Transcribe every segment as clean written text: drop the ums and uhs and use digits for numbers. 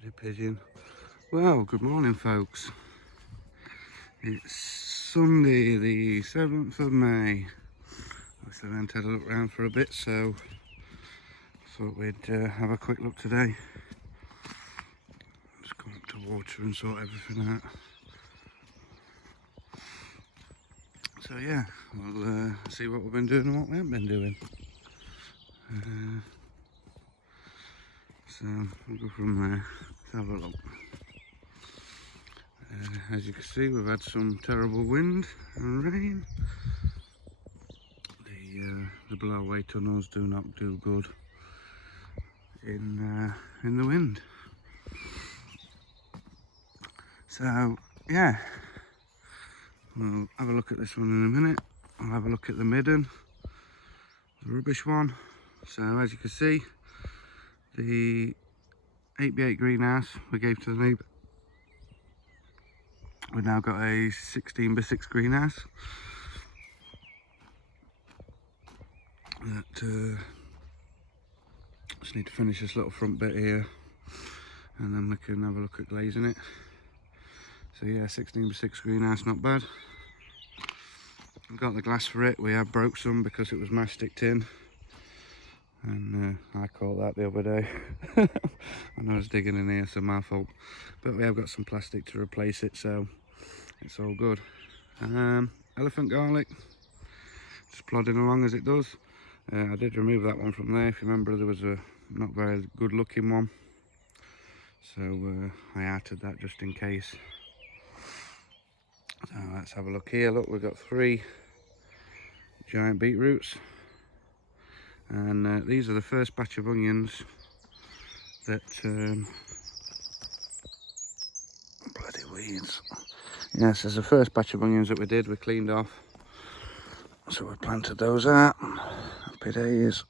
Pretty pigeon. Well, good morning, folks. It's Sunday, the 7th of May. Obviously, I went had a look around for a bit, so thought we'd have a quick look today. Just come up to water and sort everything out. So yeah, we'll see what we've been doing and what we haven't been doing. So we'll go from there. Let's have a look. As you can see, we've had some terrible wind and rain. The blowaway tunnels do not do good in the wind. So yeah, we'll have a look at this one in a minute. I'll have a look at the midden, the rubbish one. So as you can see, the 8x8 greenhouse we gave to the neighbour. We've now got a 16x6 greenhouse that just need to finish this little front bit here, and then we can have a look at glazing it. So yeah, 16x6 greenhouse, not bad. We've got the glass for it. We have broke some because it was mastic tin, and I caught that the other day. And I was digging in here, so my fault. But we have got some plastic to replace it, so it's all good. Elephant garlic, just plodding along as it does. I did remove that one from there. If you remember, there was a not very good looking one, so I added that just in case. So let's have a look here. Look, we've got 3 giant beetroots, and these are the first batch of onions that bloody weeds. Yes, there's the first batch of onions that we did. We cleaned off, so we planted those out. Happy days.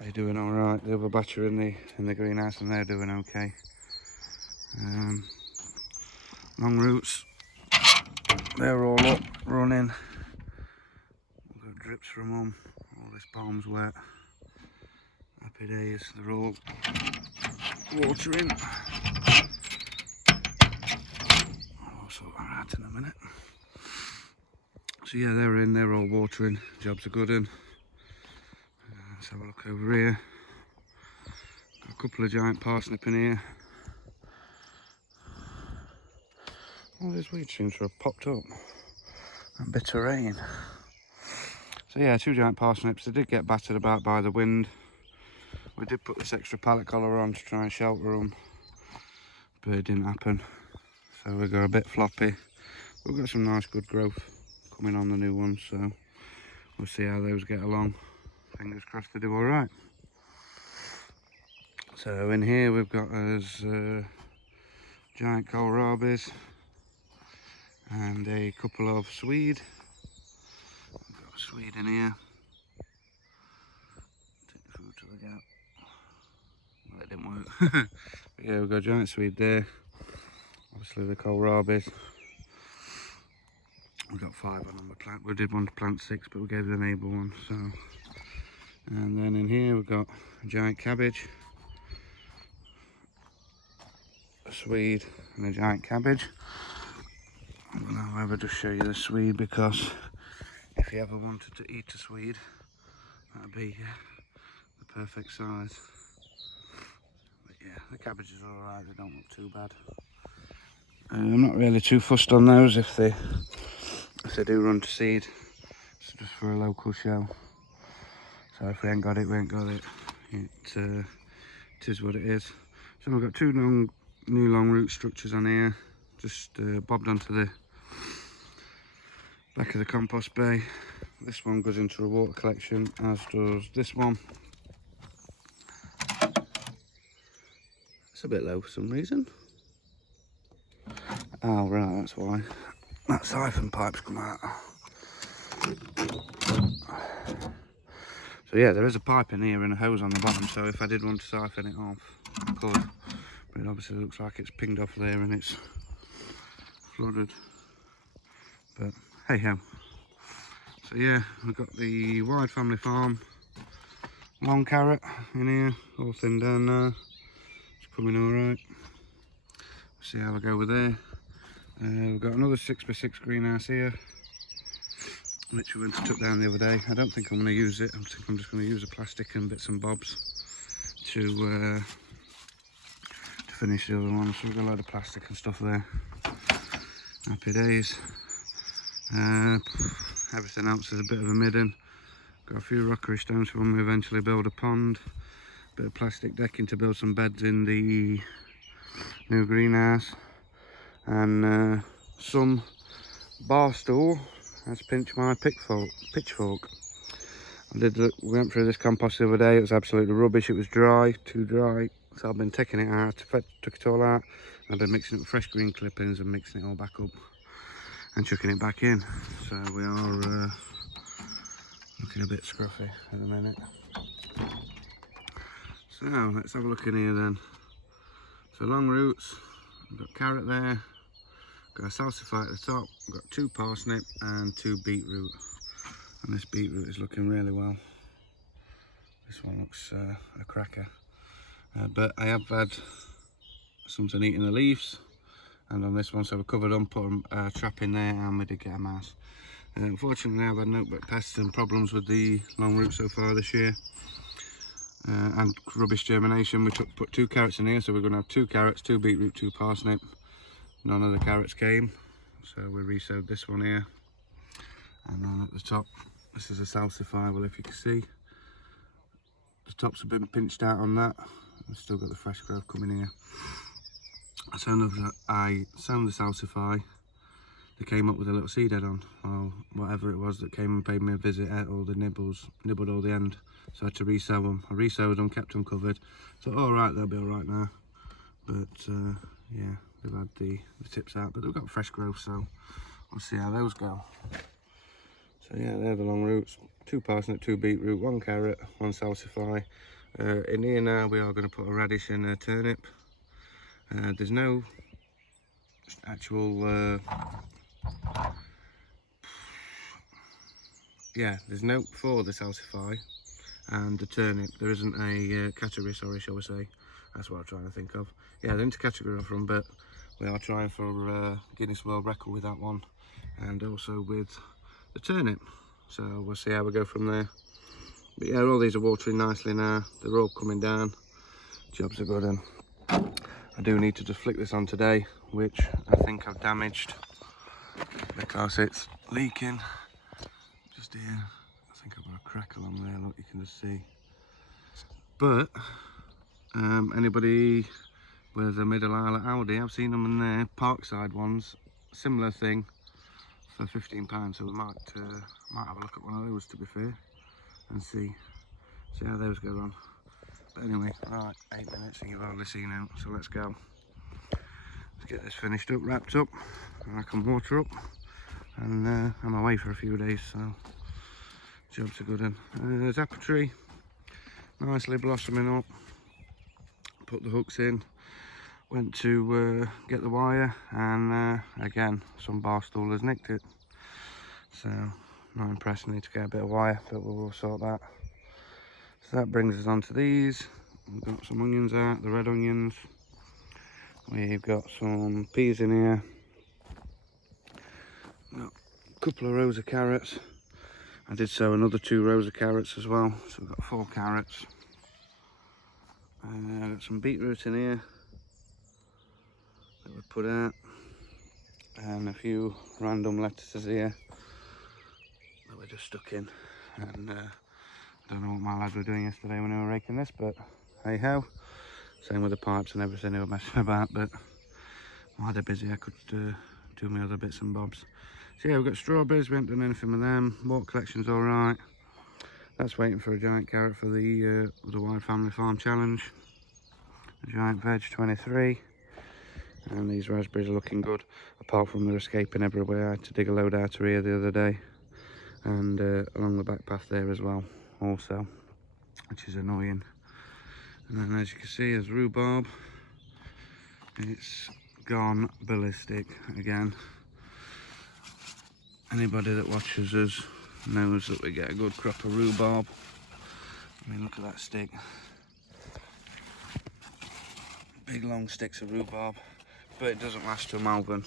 They're doing all right. The other batch are in the greenhouse, and they're doing okay. Long roots, they're all up, running. We've got drips from them. All this palm's wet. Happy days. They're all watering. I'll sort that out in a minute. So yeah, they're in. They're all watering. Job's a good one. Let's have a look over here. Got a couple of giant parsnip in here. All these weeds seem to have popped up. A bit of rain. So yeah, 2 giant parsnips. They did get battered about by the wind. We did put this extra pallet collar on to try and shelter them, but it didn't happen. So we got a bit floppy. We've got some nice good growth coming on the new ones, so we'll see how those get along. Fingers crossed they do all right. So in here we've got us giant kohlrabies and a couple of swede. We've got a swede in here. Take the food till I get out. Well, it didn't work. But yeah, we've got a giant swede there. Obviously the kohlrabies. We've got 5 on the plant. We did want to plant 6, but we gave the neighbour one. So, and then in here we've got a giant cabbage, a swede, and a giant cabbage. Well, I'll just show you the swede, because if you ever wanted to eat a swede, that'd be the perfect size. But yeah, the cabbages are alright, they don't look too bad. I'm not really too fussed on those if they do run to seed. It's just for a local show. So if we ain't got it, we ain't got it. It is what it is. So we've got 2 new long root structures on here. Just bobbed onto the back of the compost bay. This one goes into a water collection, as does this one. It's a bit low for some reason. Oh right, that's why. That siphon pipe's come out. So yeah, there is a pipe in here and a hose on the bottom, so if I did want to siphon it off, I could. But it obviously looks like it's pinged off there and it's flooded. But hey ho. So yeah, we've got the Wide Family Farm long carrot in here, all thinned down now. coming alright. See how we go with there. We've got another 6x6 greenhouse here, which we went to took down the other day. I don't think I'm going to use it. I think I'm just going to use the plastic and bits and bobs to finish the other one. So we've got a load of plastic and stuff there. Happy days. Everything else is a bit of a midden. Got a few rockery stones for when we eventually build a pond. Bit of plastic decking to build some beds in the new greenhouse. And some bar stool has pinched my pitchfork. We went through this compost the other day. It was absolutely rubbish. It was dry, too dry. So I've been taking it out, took it all out. I've been mixing it with fresh green clippings and mixing it all back up and chucking it back in. So we are looking a bit scruffy at the minute. So let's have a look in here then. So long roots, I've got carrot there, got a salsify at the top, I've got 2 parsnip and 2 beetroot. And this beetroot is looking really well. This one looks a cracker. But I have had something eating the leaves, and on this one, so we covered them, put a trap in there, and we did get a mouse. Unfortunately, I've had no but pests and problems with the long root so far this year. And rubbish germination. We put 2 carrots in here, so we're going to have 2 carrots, 2 beetroot, 2 parsnip. None of the carrots came, so we resowed this one here. And then at the top, this is a salsify. Well, if you can see, the tops have been pinched out on that. I've still got the fresh growth coming here. I sound the salsify. They came up with a little seed head on, or whatever it was that came and paid me a visit, ate all the nibbled all the end. So I had to resow them. I resowed them, kept them covered. So alright, they'll be alright now. But yeah, they've had the tips out, but they've got fresh growth, so we'll see how those go. So yeah, they're the long roots. 2 parsnip, 2 beetroot, 1 carrot, 1 salsify. In here now we are going to put a radish and a turnip. There's no actual there's no for the salsify and the turnip. There isn't a category, sorry, shall we say. That's what I'm trying to think of. Yeah, they're into category from, but we are trying for Guinness World Record with that one, and also with the turnip. So we'll see how we go from there. But yeah, all these are watering nicely now. They're all coming down. Jobs are good, and I do need to just flick this on today, which I think I've damaged because it's leaking. Just here, I think I've got a crack along there, look, you can just see. But anybody with a Middle Isle at Audi, I've seen them in there, Parkside ones, similar thing for £15. So we might have a look at one of those, to be fair, and see how those go on. But anyway, right, 8 minutes and you've hardly seen out, so let's go. Let's get this finished up, wrapped up, and I can water up, and I'm away for a few days, so jobs are good. And there's apple tree, nicely blossoming up. Put the hooks in, went to get the wire, and again, some bar stool has nicked it. So, not impressed, need to get a bit of wire, but we'll sort that. So that brings us on to these. We've got some onions out, the red onions. We've got some peas in here. Got a couple of rows of carrots. I did sow another 2 rows of carrots as well, so we've got 4 carrots. I've got some beetroot in here that we put out, and a few random lettuces here that we just stuck in. And I don't know what my lads were doing yesterday when they were raking this, but hey ho. Same with the pipes and everything they were messing about, but while they're busy I could do my other bits and bobs. So yeah, we've got strawberries, we haven't done anything with them. Water collection's alright. That's waiting for a giant carrot for the Wild Family Farm Challenge. A giant veg 23. And these raspberries are looking good, apart from they're escaping everywhere. I had to dig a load out of here the other day, and along the back path there as well also, which is annoying. And then as you can see, there's rhubarb. It's gone ballistic again. Anybody that watches us knows that we get a good crop of rhubarb. I mean, look at that stick. big long sticks of rhubarb, but it doesn't last till Melbourne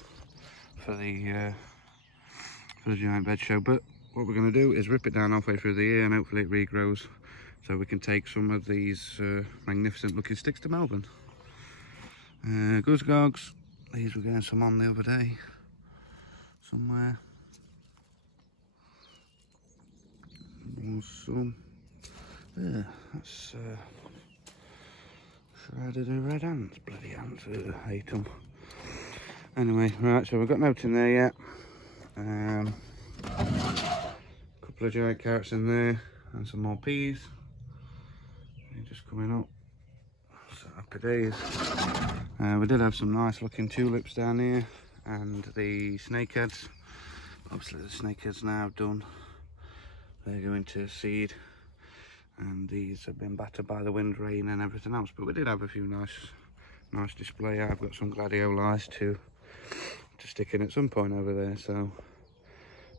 for the giant veg show. But what we're going to do is rip it down halfway through the year, and hopefully it regrows, so we can take some of these magnificent looking sticks to Melbourne. Goose gogs, these were getting some on the other day somewhere. Some, yeah, that's shredded red ants, bloody ants, I hate them. Anyway, right, so we've got nothing there yet. Couple of giant carrots in there, and some more peas. They're just coming up, so happy days. We did have some nice looking tulips down here, and the snakeheads. Obviously the snakeheads now done, they're going to seed, and these have been battered by the wind, rain and everything else, but we did have a few nice display. I've got some gladiolus to stick in at some point over there, so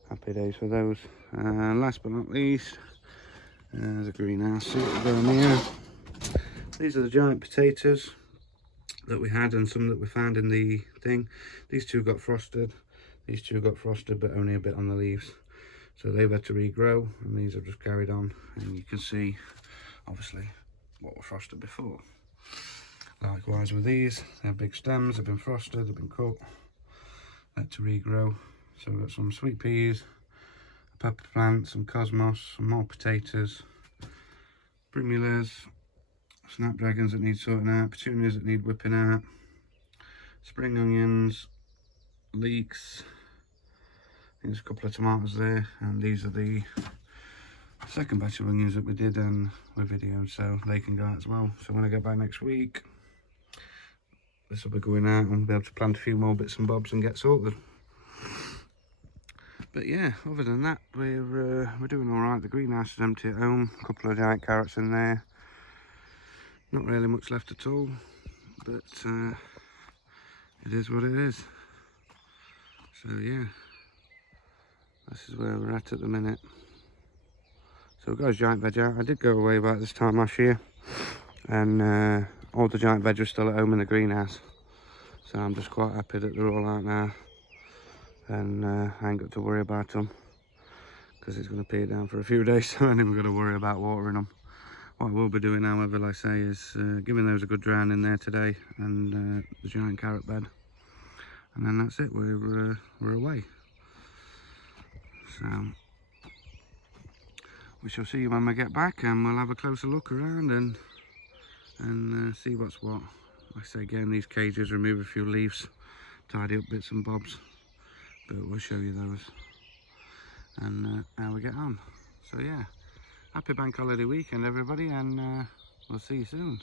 happy days for those. And last but not least, there's a greenhouse seat down here. These are the giant potatoes that we had, and some that we found in the thing. These two got frosted, these two got frosted, but only a bit on the leaves, so they've had to regrow, and these have just carried on. And you can see obviously what were frosted before. Likewise with these, they have big stems, they've been frosted, they've been cut, had to regrow. So we've got some sweet peas, a pepper plant, some cosmos, some more potatoes, primulas, snapdragons that need sorting out, petunias that need whipping out, spring onions, leeks, I think there's a couple of tomatoes there, and these are the second batch of onions that we did and we videoed, so they can go out as well. So when I get back next week, this will be going out and we'll be able to plant a few more bits and bobs and get sorted. But yeah, other than that, we're doing all right. The greenhouse is empty at home, a couple of giant carrots in there, not really much left at all, but it is what it is. So yeah, this is where we're at the minute. So we've got a giant veg out. I did go away about this time last year, and all the giant veg are still at home in the greenhouse, so I'm just quite happy that they're all out now, and I ain't got to worry about them because it's going to pee down for a few days, so I ain't even got to worry about watering them. What I will be doing, however, like I say, is giving those a good drown in there today, and the giant carrot bed, and then that's it. We're away. So we shall see you when we get back, and we'll have a closer look around and see what's what. Like I say, again, these cages, remove a few leaves, tidy up bits and bobs, but we'll show you those and how we get on. So yeah, happy bank holiday weekend everybody, and we'll see you soon.